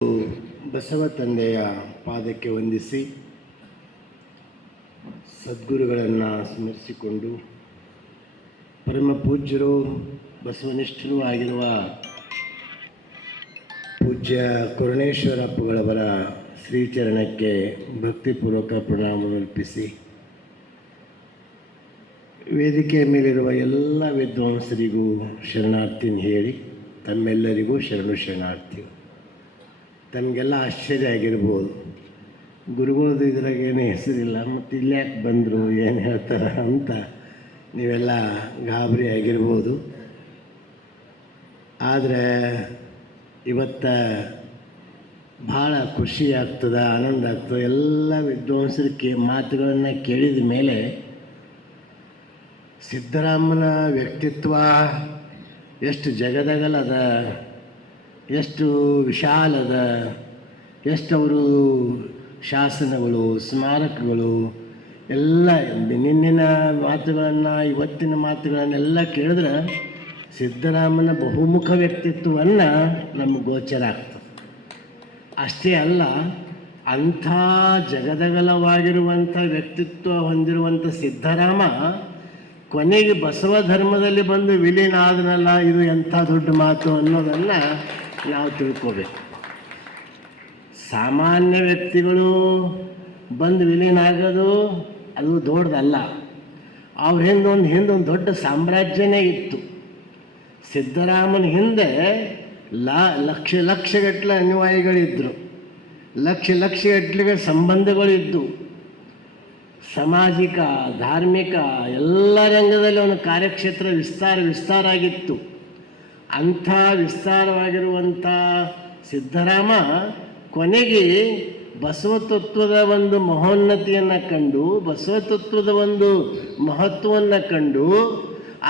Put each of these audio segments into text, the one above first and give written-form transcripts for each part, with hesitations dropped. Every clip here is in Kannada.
ಬಸವ ತಂದೆಯ ಪಾದಕ್ಕೆ ವಂದಿಸಿ ಸದ್ಗುರುಗಳನ್ನು ಸ್ಮರಿಸಿಕೊಂಡು ಪರಮ ಪೂಜ್ಯರು ಬಸವನಿಷ್ಠರೂ ಆಗಿರುವ ಪೂಜ್ಯ ಕರುಣೇಶ್ವರಪ್ಪಗಳವರ ಶ್ರೀಚರಣಕ್ಕೆ ಭಕ್ತಿಪೂರ್ವಕ ಪ್ರಣಾಮವರ್ಪಿಸಿ ವೇದಿಕೆಯ ಮೇಲಿರುವ ಎಲ್ಲ ವಿದ್ವಾಂಸರಿಗೂ ಶರಣಾರ್ಥಿನ ಹೇಳಿ ತಮ್ಮೆಲ್ಲರಿಗೂ ಶರಣಾರ್ಥಿ. ತಮಗೆಲ್ಲ ಆಶ್ಚರ್ಯ ಆಗಿರ್ಬೋದು, ಗುರುಗಳದ್ದು ಇದ್ರಾಗೇನು ಹೆಸರಿಲ್ಲ, ಮತ್ತು ಇಲ್ಲಿ ಯಾಕೆ ಬಂದರು, ಏನು ಹೇಳ್ತಾರೆ ಅಂತ ನೀವೆಲ್ಲ ಗಾಬರಿ ಆಗಿರ್ಬೋದು. ಆದರೆ ಇವತ್ತು ಭಾಳ ಖುಷಿ ಆಗ್ತದೆ, ಆನಂದ ಆಗ್ತದೆ. ಎಲ್ಲ ವಿದ್ವಾಂಸರ ಮಾತುಗಳನ್ನು ಕೇಳಿದ ಮೇಲೆ ಸಿದ್ದರಾಮನ ವ್ಯಕ್ತಿತ್ವ ಎಷ್ಟು ಜಗದಗಲದ, ಎಷ್ಟು ವಿಶಾಲದ, ಎಷ್ಟು ಅವರು ಶಾಸನಗಳು, ಸ್ಮಾರಕಗಳು ಎಲ್ಲ ನಿನ್ನಿನ ಮಾತುಗಳನ್ನು ಇವತ್ತಿನ ಮಾತುಗಳನ್ನೆಲ್ಲ ಕೇಳಿದ್ರೆ ಸಿದ್ದರಾಮನ ಬಹುಮುಖ ವ್ಯಕ್ತಿತ್ವವನ್ನು ನಮಗೆ ಗೋಚರ ಆಗ್ತದೆ. ಅಷ್ಟೇ ಅಲ್ಲ, ಅಂಥ ಜಗದಗಲವಾಗಿರುವಂಥ ವ್ಯಕ್ತಿತ್ವ ಹೊಂದಿರುವಂಥ ಸಿದ್ದರಾಮ ಕೊನೆಗೆ ಬಸವ ಧರ್ಮದಲ್ಲಿ ಬಂದು ವಿಲೀನ ಆದನಲ್ಲ, ಇದು ಎಂಥ ದೊಡ್ಡ ಮಾತು ಅನ್ನೋದನ್ನು ನಾವು ತಿಳ್ಕೋಬೇಕು. ಸಾಮಾನ್ಯ ವ್ಯಕ್ತಿಗಳು ಬಂದು ವಿಲೀನ ಆಗೋದು ಅದು ದೊಡ್ಡದಲ್ಲ. ಅವ್ರ ಹಿಂದೊಂದು ದೊಡ್ಡ ಸಾಮ್ರಾಜ್ಯನೇ ಇತ್ತು. ಸಿದ್ದರಾಮನ ಹಿಂದೆ ಲಕ್ಷಗಟ್ಟಲೆ ಅನುಯಾಯಿಗಳಿದ್ದರು, ಲಕ್ಷಗಟ್ಟಲೆ ಸಂಬಂಧಗಳಿದ್ದು, ಸಾಮಾಜಿಕ, ಧಾರ್ಮಿಕ ಎಲ್ಲ ರಂಗದಲ್ಲಿ ಒಂದು ಕಾರ್ಯಕ್ಷೇತ್ರ ವಿಸ್ತಾರ ಆಗಿತ್ತು. ಅಂಥ ವಿಸ್ತಾರವಾಗಿರುವಂಥ ಸಿದ್ದರಾಮ ಕೊನೆಗೆ ಬಸವತತ್ವದ ಒಂದು ಮಹೋನ್ನತಿಯನ್ನು ಕಂಡು, ಬಸವತತ್ವದ ಒಂದು ಮಹತ್ವವನ್ನು ಕಂಡು,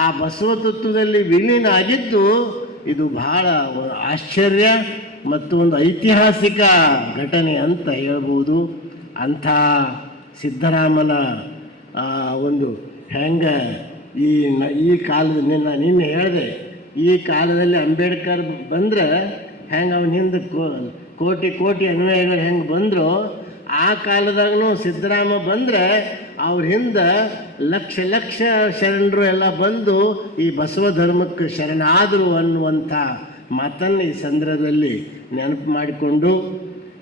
ಆ ಬಸವತತ್ವದಲ್ಲಿ ವಿಲೀನ ಆಗಿದ್ದು ಇದು ಬಹಳ ಆಶ್ಚರ್ಯ ಮತ್ತು ಒಂದು ಐತಿಹಾಸಿಕ ಘಟನೆ ಅಂತ ಹೇಳ್ಬೋದು. ಅಂಥ ಸಿದ್ದರಾಮನ ಒಂದು ಹೆಂಗೆ ಈ ಕಾಲದ ನಿನ್ನೆ ಹೇಳಿದೆ, ಈ ಕಾಲದಲ್ಲಿ ಅಂಬೇಡ್ಕರ್ ಬಂದರೆ ಹೆಂಗೆ ಅವನ ಹಿಂದೆ ಕೋಟಿ ಅನುಯಾಯಿಗಳು ಹೆಂಗೆ ಬಂದರು, ಆ ಕಾಲದಾಗೂ ಸಿದ್ದರಾಮ ಬಂದರೆ ಅವ್ರ ಹಿಂದೆ ಲಕ್ಷ ಶರಣರು ಎಲ್ಲ ಬಂದು ಈ ಬಸವ ಧರ್ಮಕ್ಕೆ ಶರಣಾದರು ಅನ್ನುವಂಥ ಮಾತನ್ನು ಈ ಸಂದರ್ಭದಲ್ಲಿ ನೆನಪು ಮಾಡಿಕೊಂಡು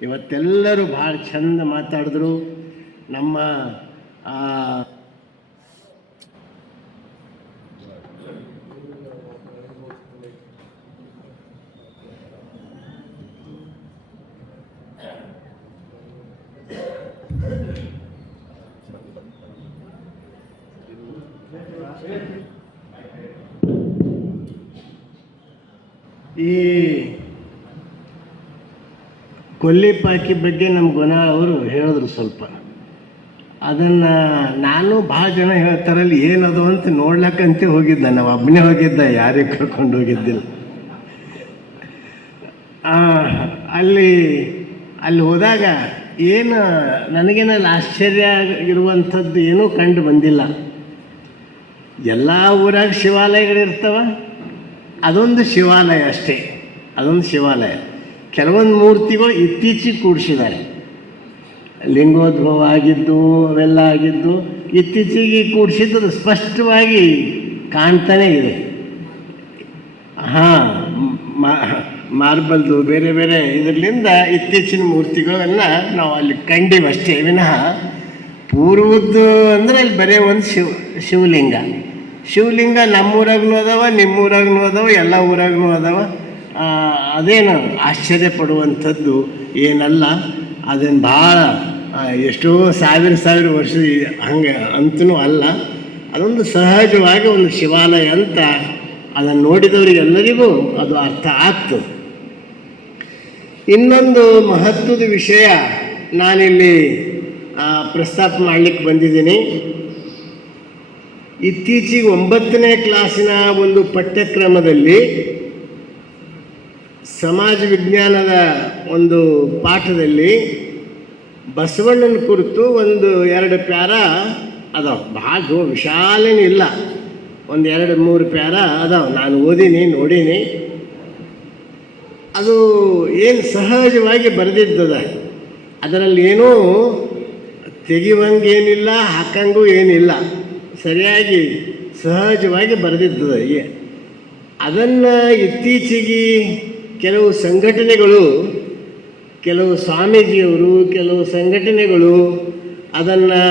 ಇವತ್ತೆಲ್ಲರೂ ಭಾಳ ಚಂದ ಮಾತಾಡಿದ್ರು. ನಮ್ಮ ಈ ಕೊಲ್ಲಿಪಾಕಿ ಬಗ್ಗೆ ನಮ್ಮ ಗೊನಾಳ್ ಅವರು ಹೇಳಿದ್ರು ಸ್ವಲ್ಪ. ಅದನ್ನು ನಾನು ಭಾಳ ಜನ ಹೇಳ್ತಾರಲ್ಲಿ ಏನದು ಅಂತ ನೋಡ್ಲಕ್ಕಂತೆ ಹೋಗಿದ್ದೆ. ನಾವು ಒಬ್ಬನೇ ಹೋಗಿದ್ದೆ, ಯಾರಿಗೆ ಕರ್ಕೊಂಡು ಹೋಗಿದ್ದಿಲ್ಲ. ಅಲ್ಲಿ ಹೋದಾಗ ಏನು ನನಗೇನಲ್ಲಿ ಆಶ್ಚರ್ಯ ಇರುವಂಥದ್ದು ಏನೂ ಕಂಡು ಬಂದಿಲ್ಲ. ಎಲ್ಲ ಊರಾಗ ಶಿವಾಲಯಗಳಿರ್ತವೆ, ಅದೊಂದು ಶಿವಾಲಯ ಅಷ್ಟೇ, ಅದೊಂದು ಶಿವಾಲಯ. ಕೆಲವೊಂದು ಮೂರ್ತಿಗಳು ಇತ್ತೀಚೆಗೆ ಕೂಡಿಸಿದ್ದಾರೆ, ಲಿಂಗೋದ್ಭವ ಆಗಿದ್ದು ಅವೆಲ್ಲ ಆಗಿದ್ದು ಇತ್ತೀಚೆಗೆ ಕೂಡಿಸಿದ್ದು ಸ್ಪಷ್ಟವಾಗಿ ಕಾಣ್ತಾನೇ ಇದೆ. ಮಾರ್ಬಲ್ದು ಬೇರೆ ಬೇರೆ ಇದರಿಂದ ಇತ್ತೀಚಿನ ಮೂರ್ತಿಗಳನ್ನು ನಾವು ಅಲ್ಲಿ ಕಂಡೀವಿ ಅಷ್ಟೇ ವಿನಃ ಪೂರ್ವದ್ದು ಅಂದರೆ ಅಲ್ಲಿ ಬರೀ ಒಂದು ಶಿವಲಿಂಗ ನಮ್ಮೂರಾಗೂ ಅದಾವ, ನಿಮ್ಮೂರಾಗೂ ಅದಾವ, ಎಲ್ಲ ಊರಾಗೂ ಅದಾವ. ಅದೇನು ಆಶ್ಚರ್ಯ ಪಡುವಂಥದ್ದು ಏನಲ್ಲ. ಅದನ್ನು ಭಾಳ ಎಷ್ಟೋ ಸಾವಿರ ವರ್ಷ ಹಂಗೆ ಅಂತನೂ ಅಲ್ಲ. ಅದೊಂದು ಸಹಜವಾಗಿ ಒಂದು ಶಿವಾಲಯ ಅಂತ ಅದನ್ನು ನೋಡಿದವರಿಗೆಲ್ಲರಿಗೂ ಅದು ಅರ್ಥ ಆಗ್ತದೆ. ಇನ್ನೊಂದು ಮಹತ್ವದ ವಿಷಯ ನಾನಿಲ್ಲಿ ಪ್ರಸ್ತಾಪ ಮಾಡಲಿಕ್ಕೆ ಬಂದಿದ್ದೀನಿ. ಇತ್ತೀಚೆಗೆ 9ನೇ ಕ್ಲಾಸಿನ ಒಂದು ಪಠ್ಯಕ್ರಮದಲ್ಲಿ ಸಮಾಜ ವಿಜ್ಞಾನದ ಒಂದು ಪಾಠದಲ್ಲಿ ಬಸವಣ್ಣನ ಕುರಿತು 1-2 ಪ್ಯಾರ ಅದಾವೆ. ಭಾಳ ವಿಶಾಲೇನಿಲ್ಲ, 1-2-3 ಪ್ಯಾರ ಅದಾವೆ. ನಾನು ಓದೀನಿ, ನೋಡೀನಿ. ಅದು ಏನು ಸಹಜವಾಗಿ ಬರೆದಿದ್ದದ, ಅದರಲ್ಲಿ ಏನೂ ತೆಗಿವಂಗೇನಿಲ್ಲ, ಹಾಕಂಗೂ ಏನಿಲ್ಲ, ಸರಿಯಾಗಿ ಸಹಜವಾಗಿ ಬರೆದಿದ್ದದ. ಅದನ್ನು ಇತ್ತೀಚೆಗೆ ಕೆಲವು ಸಂಘಟನೆಗಳು, ಕೆಲವು ಸ್ವಾಮೀಜಿಯವರು, ಕೆಲವು ಸಂಘಟನೆಗಳು ಅದನ್ನು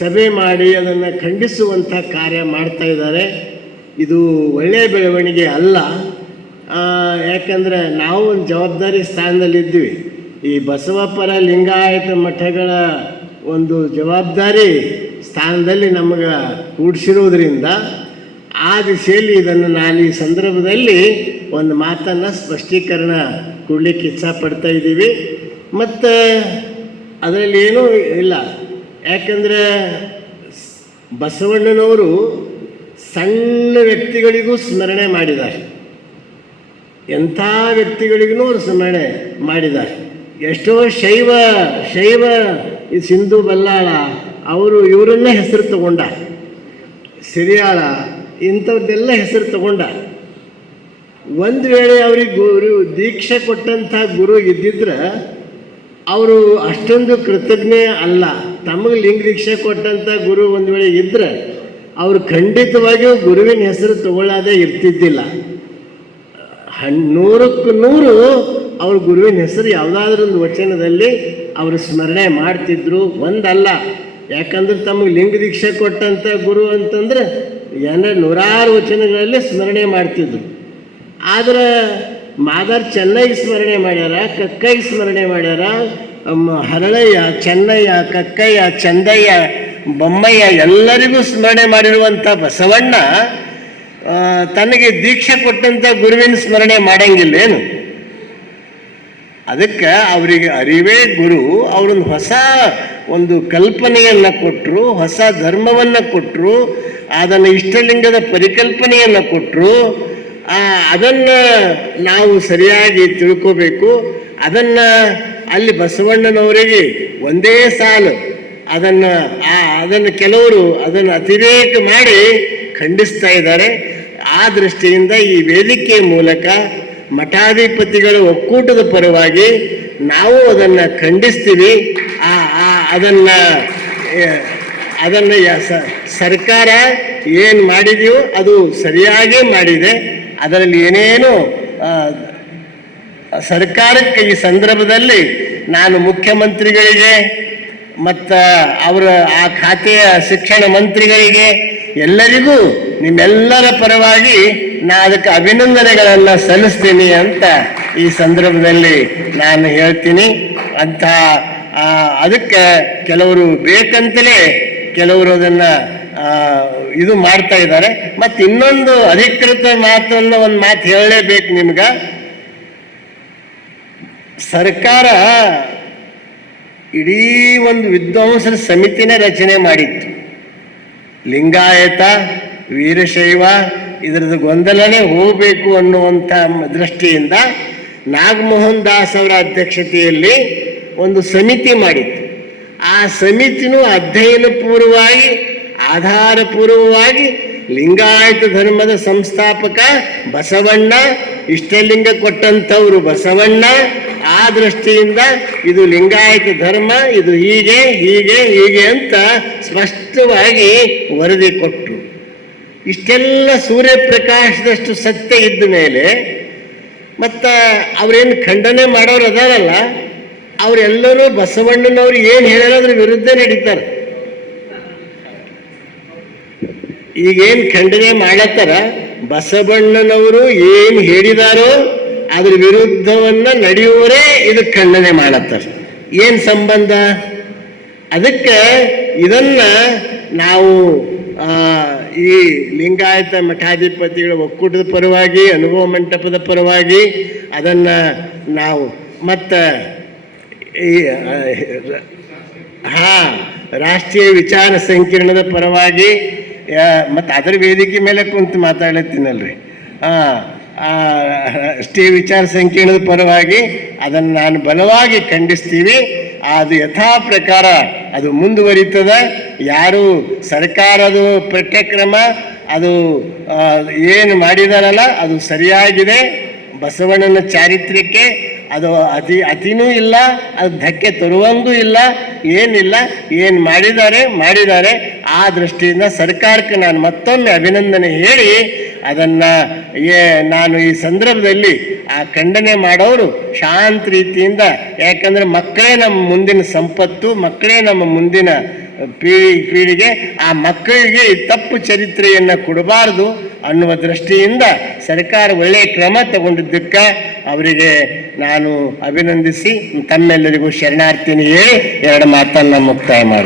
ಸಭೆ ಮಾಡಿ ಅದನ್ನು ಖಂಡಿಸುವಂಥ ಕಾರ್ಯ ಮಾಡ್ತಾ ಇದ್ದಾರೆ. ಇದು ಒಳ್ಳೆಯ ಬೆಳವಣಿಗೆ ಅಲ್ಲ. ಯಾಕಂದರೆ ನಾವು ಒಂದು ಜವಾಬ್ದಾರಿ ಸ್ಥಾನದಲ್ಲಿದ್ದೀವಿ. ಈ ಬಸವಪರ ಲಿಂಗಾಯತ ಮಠಗಳ ಒಂದು ಜವಾಬ್ದಾರಿ ಸ್ಥಾನದಲ್ಲಿ ನಮಗೆ ಕೂಡಿಸಿರೋದ್ರಿಂದ ಆ ದಿಶೆಯಲ್ಲಿ ಇದನ್ನು ನಾನು ಈ ಸಂದರ್ಭದಲ್ಲಿ ಒಂದು ಮಾತನ್ನು ಸ್ಪಷ್ಟೀಕರಣ ಕೊಡಲಿಕ್ಕೆ ಇಚ್ಛಪಡ್ತಾ ಇದ್ದೀವಿ. ಮತ್ತು ಅದರಲ್ಲಿ ಏನೂ ಇಲ್ಲ. ಯಾಕಂದರೆ ಬಸವಣ್ಣನವರು ಸಣ್ಣ ವ್ಯಕ್ತಿಗಳಿಗೂ ಸ್ಮರಣೆ ಮಾಡಿದ್ದಾರೆ, ಎಂಥ ವ್ಯಕ್ತಿಗಳಿಗೂ ಅವರು ಸ್ಮರಣೆ ಮಾಡಿದ್ದಾರೆ. ಎಷ್ಟೋ ಶೈವ ಈ ಸಿಂಧು ಬಲ್ಲಾಳ ಅವರು ಇವರನ್ನ ಹೆಸರು ತಗೊಂಡ, ಸಿರಿಯಾಳ ಇಂಥವ್ರದ್ದೆಲ್ಲ ಹೆಸರು ತಗೊಂಡ. ಒಂದು ವೇಳೆ ಅವ್ರಿಗೆ ಗುರು ದೀಕ್ಷೆ ಕೊಟ್ಟಂಥ ಗುರು ಇದ್ದಿದ್ರೆ ಅವರು ಅಷ್ಟೊಂದು ಕೃತಜ್ಞ ಅಲ್ಲ. ತಮಗೆ ಲಿಂಗ ದೀಕ್ಷೆ ಕೊಟ್ಟಂಥ ಗುರು ಒಂದು ವೇಳೆ ಇದ್ದರೆ ಅವರು ಖಂಡಿತವಾಗಿಯೂ ಗುರುವಿನ ಹೆಸರು ತಗೊಳ್ಳಾದೆ ಇರ್ತಿದ್ದಿಲ್ಲ. 100ಕ್ಕೆ 100 ಅವ್ರ ಗುರುವಿನ ಹೆಸರು ಯಾವುದಾದ್ರೂ ಒಂದು ವಚನದಲ್ಲಿ ಅವರು ಸ್ಮರಣೆ ಮಾಡ್ತಿದ್ರು, ಒಂದಲ್ಲ. ಯಾಕಂದ್ರೆ ತಮಗೆ ಲಿಂಗ ದೀಕ್ಷೆ ಕೊಟ್ಟಂಥ ಗುರು ಅಂತಂದ್ರೆ ನೂರಾರು ವಚನಗಳಲ್ಲಿ ಸ್ಮರಣೆ ಮಾಡ್ತಿದ್ರು. ಆದರೆ ಮಾದಾರ್ ಚೆನ್ನಾಗಿ ಸ್ಮರಣೆ ಮಾಡ್ಯಾರ, ಕಕ್ಕಯ್ಯ ಸ್ಮರಣೆ ಮಾಡ್ಯಾರ, ಹರಳಯ್ಯ, ಚೆನ್ನಯ್ಯ, ಕಕ್ಕಯ್ಯ, ಚಂದಯ್ಯ, ಬೊಮ್ಮಯ್ಯ ಎಲ್ಲರಿಗೂ ಸ್ಮರಣೆ ಮಾಡಿರುವಂಥ ಬಸವಣ್ಣ ತನಗೆ ದೀಕ್ಷೆ ಕೊಟ್ಟಂಥ ಗುರುವಿನ ಸ್ಮರಣೆ ಮಾಡಂಗಿಲ್ಲೇನು? ಅದಕ್ಕೆ ಅವರಿಗೆ ಅರಿವೇ ಗುರು. ಅವರೊಂದು ಹೊಸ ಒಂದು ಕಲ್ಪನೆಯನ್ನು ಕೊಟ್ಟರು, ಹೊಸ ಧರ್ಮವನ್ನು ಕೊಟ್ಟರು, ಅದನ್ನು ಇಷ್ಟಲಿಂಗದ ಪರಿಕಲ್ಪನೆಯನ್ನು ಕೊಟ್ಟರು. ಅದನ್ನು ನಾವು ಸರಿಯಾಗಿ ತಿಳ್ಕೋಬೇಕು. ಅಲ್ಲಿ ಬಸವಣ್ಣನವರಿಗೆ ಒಂದೇ ಸಾಲು ಅದನ್ನು ಕೆಲವರು ಅದನ್ನು ಅತಿರೇಕ ಮಾಡಿ ಖಂಡಿಸ್ತಾ ಇದ್ದಾರೆ. ಆ ದೃಷ್ಟಿಯಿಂದ ಈ ವೇದಿಕೆ ಮೂಲಕ ಮಠಾಧಿಪತಿಗಳ ಒಕ್ಕೂಟದ ಪರವಾಗಿ ನಾವು ಅದನ್ನು ಖಂಡಿಸ್ತೀವಿ. ಅದನ್ನು ಸರ್ಕಾರ ಏನು ಮಾಡಿದೆಯೋ ಅದು ಸರಿಯಾಗೇ ಮಾಡಿದೆ. ಅದರಲ್ಲಿ ಏನೇನು ಸರ್ಕಾರಕ್ಕೆ ಈ ಸಂದರ್ಭದಲ್ಲಿ ನಾನು ಮುಖ್ಯಮಂತ್ರಿಗಳಿಗೆ ಮತ್ತು ಅವರ ಆ ಖಾತೆಯ ಶಿಕ್ಷಣ ಮಂತ್ರಿಗಳಿಗೆ ಎಲ್ಲರಿಗೂ ನಿಮ್ಮೆಲ್ಲರ ಪರವಾಗಿ ಅದಕ್ಕೆ ಅಭಿನಂದನೆಗಳನ್ನು ಸಲ್ಲಿಸ್ತೀನಿ ಅಂತ ಈ ಸಂದರ್ಭದಲ್ಲಿ ನಾನು ಹೇಳ್ತೀನಿ. ಅದಕ್ಕೆ ಕೆಲವರು ಬೇಕಂತಲೇ ಕೆಲವರು ಅದನ್ನು ಇದು ಮಾಡ್ತಾ ಇದ್ದಾರೆ. ಮತ್ತು ಇನ್ನೊಂದು ಅಧಿಕೃತ ಮಾತನ್ನು ಒಂದು ಮಾತು ಹೇಳಲೇಬೇಕು ನಿಮ್ಗೆ. ಸರ್ಕಾರ ಇಡೀ ಒಂದು ವಿದ್ವಾಂಸರ ಸಮಿತಿನೇ ರಚನೆ ಮಾಡಿತ್ತು. ಲಿಂಗಾಯತ, ವೀರಶೈವ ಇದರದ್ದು ಗೊಂದಲನೇ ಹೋಗಬೇಕು ಅನ್ನುವಂಥ ದೃಷ್ಟಿಯಿಂದ ನಾಗಮೋಹನ್ ದಾಸ್ ಅವರ ಅಧ್ಯಕ್ಷತೆಯಲ್ಲಿ ಒಂದು ಸಮಿತಿ ಮಾಡಿತ್ತು. ಆ ಸಮಿತಿನೂ ಅಧ್ಯಯನ ಪೂರ್ವವಾಗಿ, ಆಧಾರಪೂರ್ವವಾಗಿ ಲಿಂಗಾಯತ ಧರ್ಮದ ಸಂಸ್ಥಾಪಕ ಬಸವಣ್ಣ, ಇಷ್ಟಲಿಂಗ ಕೊಟ್ಟಂಥವ್ರು ಬಸವಣ್ಣ, ಆ ದೃಷ್ಟಿಯಿಂದ ಇದು ಲಿಂಗಾಯತ ಧರ್ಮ, ಇದು ಹೀಗೆ ಹೀಗೆ ಹೀಗೆ ಅಂತ ಸ್ಪಷ್ಟವಾಗಿ ವರದಿ ಕೊಟ್ಟರು. ಇಷ್ಟೆಲ್ಲ ಸೂರ್ಯಪ್ರಕಾಶದಷ್ಟು ಸತ್ಯ ಇದ್ದ ಮೇಲೆ ಮತ್ತು ಅವರೇನು ಖಂಡನೆ ಮಾಡೋರು ಅದಾರಲ್ಲ, ಅವರೆಲ್ಲರೂ ಬಸವಣ್ಣನವ್ರು ಏನು ಹೇಳ್ಯಾರ ಅದ್ರ ವಿರುದ್ಧ ನಡೀತಾರೆ. ಈಗೇನು ಖಂಡನೆ ಮಾಡತ್ತಾರ, ಬಸವಣ್ಣನವರು ಏನು ಹೇಳಿದಾರೋ ಅದ್ರ ವಿರುದ್ಧವನ್ನ ನಡೆಯುವವರೇ ಇದು ಖಂಡನೆ ಮಾಡತ್ತಾರೆ. ಏನು ಸಂಬಂಧ? ಅದಕ್ಕೆ ಇದನ್ನ ನಾವು ಈ ಲಿಂಗಾಯತ ಮಠಾಧಿಪತಿಗಳ ಒಕ್ಕೂಟದ ಪರವಾಗಿ, ಅನುಭವ ಮಂಟಪದ ಪರವಾಗಿ ಅದನ್ನು ನಾವು ಮತ್ತು ಈ ರಾಷ್ಟ್ರೀಯ ವಿಚಾರ ಸಂಕಿರಣದ ಪರವಾಗಿ ಮತ್ತು ಅದರ ವೇದಿಕೆ ಮೇಲೆ ಕುಂತು ಮಾತಾಡ್ಲತ್ತೀನಲ್ರಿ, ರಾಷ್ಟ್ರೀಯ ವಿಚಾರ ಸಂಕಿರಣದ ಪರವಾಗಿ ಅದನ್ನು ನಾನು ಬಲವಾಗಿ ಖಂಡಿಸ್ತೀವಿ. ಅದು ಯಥಾ ಪ್ರಕಾರ ಅದು ಮುಂದುವರಿತದೆ. ಯಾರು ಸರ್ಕಾರದ ಪಠ್ಯಕ್ರಮ ಅದು ಏನು ಮಾಡಿದಾರಲ್ಲ ಅದು ಸರಿಯಾಗಿದೆ. ಬಸವಣ್ಣನ ಚಾರಿತ್ರ್ಯಕ್ಕೆ ಅದು ಅತಿನೂ ಇಲ್ಲ, ಅದು ಧಕ್ಕೆ ತರುವಂಗೂ ಇಲ್ಲ, ಏನಿಲ್ಲ. ಏನು ಮಾಡಿದ್ದಾರೆ. ಆ ದೃಷ್ಟಿಯಿಂದ ಸರ್ಕಾರಕ್ಕೆ ನಾನು ಮತ್ತೊಮ್ಮೆ ಅಭಿನಂದನೆ ಹೇಳಿ ಅದನ್ನು ನಾನು ಈ ಸಂದರ್ಭದಲ್ಲಿ ಆ ಖಂಡನೆ ಮಾಡೋರು ಶಾಂತ ರೀತಿಯಿಂದ, ಯಾಕಂದರೆ ಮಕ್ಕಳೇ ನಮ್ಮ ಮುಂದಿನ ಸಂಪತ್ತು, ಮಕ್ಕಳೇ ನಮ್ಮ ಮುಂದಿನ ಪೀಳಿಗೆ. ಆ ಮಕ್ಕಳಿಗೆ ಈ ತಪ್ಪು ಚರಿತ್ರೆಯನ್ನು ಕೊಡಬಾರ್ದು ಅನ್ನುವ ದೃಷ್ಟಿಯಿಂದ ಸರ್ಕಾರ ಒಳ್ಳೆಯ ಕ್ರಮ ತಗೊಂಡಿದ್ದಕ್ಕೆ ಅವರಿಗೆ ನಾನು ಅಭಿನಂದಿಸಿ ತಮ್ಮೆಲ್ಲರಿಗೂ ಶರಣಾರ್ಥಿನಿ ಹೇಳಿ 2 ಮಾತನ್ನು ಮುಕ್ತಾಯ ಮಾಡಿ